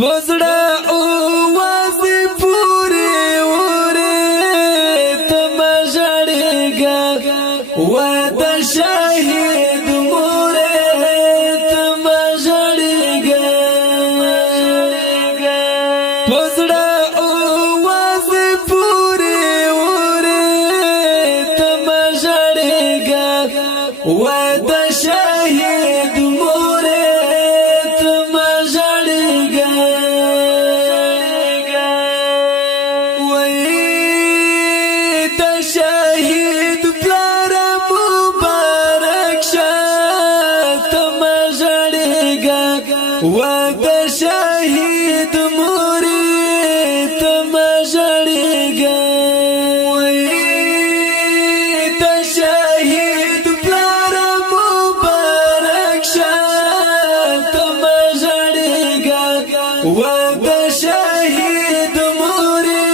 پزړه اواز پوری وره تم جړېګا و د شهید موره تم جړېګا پزړه اواز پوری وره تم جړېګا و د شهید موره تم جړېګا شهید پلار مبارک شه تم جړېګا و د شهید مورې تم جړېګا د شهید پلار مبارک شه تم جړېګا و د شهید مورې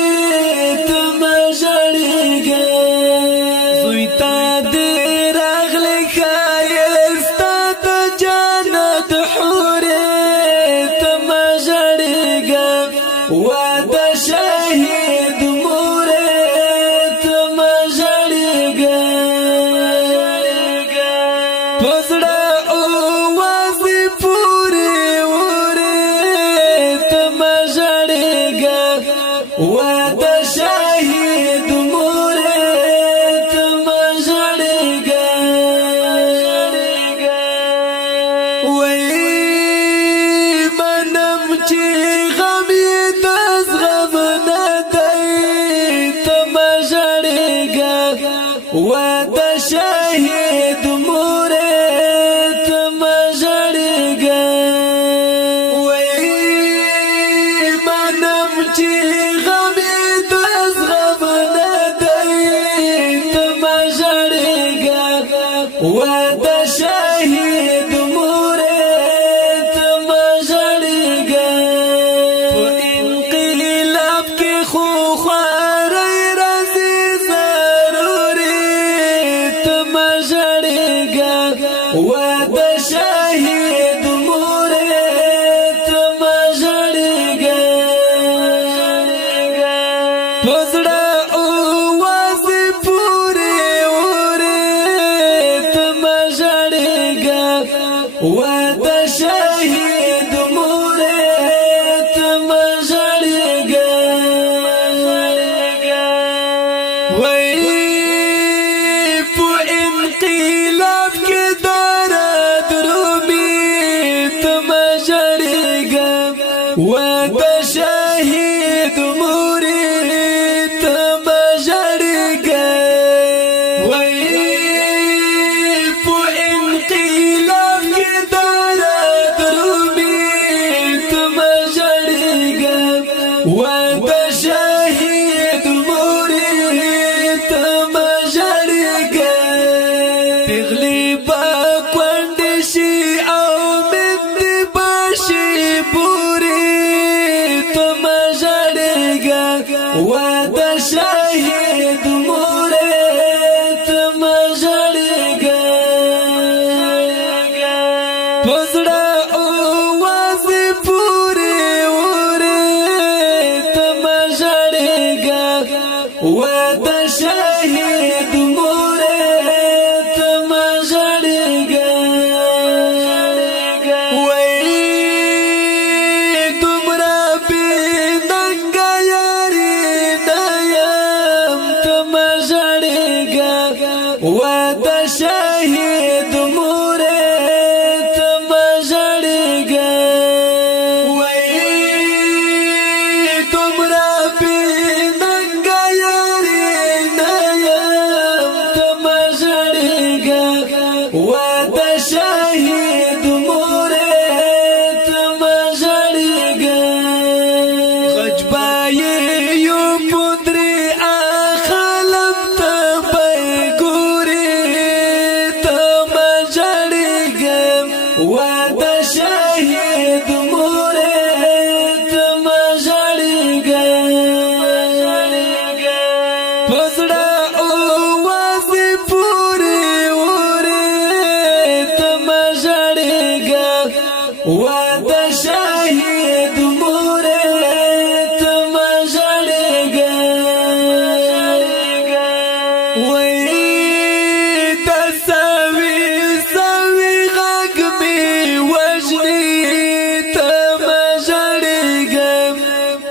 تم جړېګا و د شهید موره تم جړېګا پزړه اواز پوری وره تم جړېګا و د شهید موره تم جړېګا منم چې و د شهید موره تم جړېګا منم چې غم د زغم نه دی تم جړېګا و د شهید موره تم جړېګا په انقلاب کې خو و د شهید موره تم جړېګا پزړه اواز پوری وره تم جړېګا و د شهید موره تم جړېګا په انقلاب کې و د شهید مورې تم جړېګا په انقلاب کې درومي تم جړېګا و د شهید مورې تم جړېګا پیغلې با کونډې شي او مند باشي تم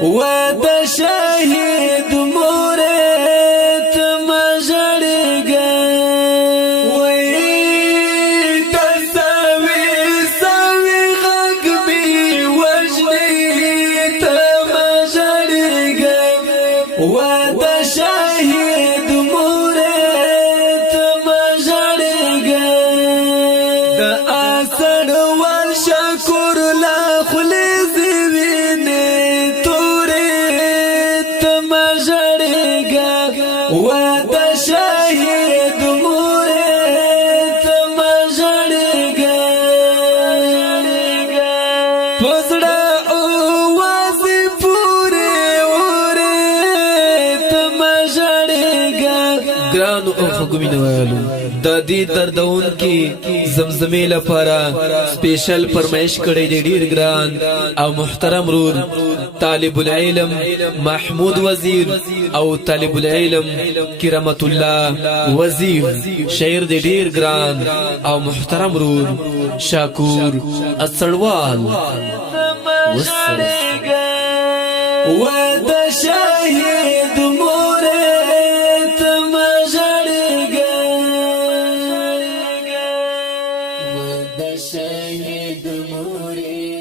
و د شهید مورې تما ژړېږه وای تسوي سوي غږ مې وژني تما ژړېږه و د شهید مورې تما ژړېږه د اسد ول شکر لا خلص و د شهید مورې تما ژړېږه پزړه اوازې پورې اورې تما ژړېږه ګرانو او خوږو مینوالو د دې دردون کې زمزمې لپاره سپیشل فرمایش کړی دی ډیر ګران او محترم رور طالب العلم محمود وزیر او طالب العلم کرامت الله وزیر شاعر دی ډیر ګران او محترم رور شاکور اڅړوال و د شهید مورې تما ژړېږه و د شهید مورې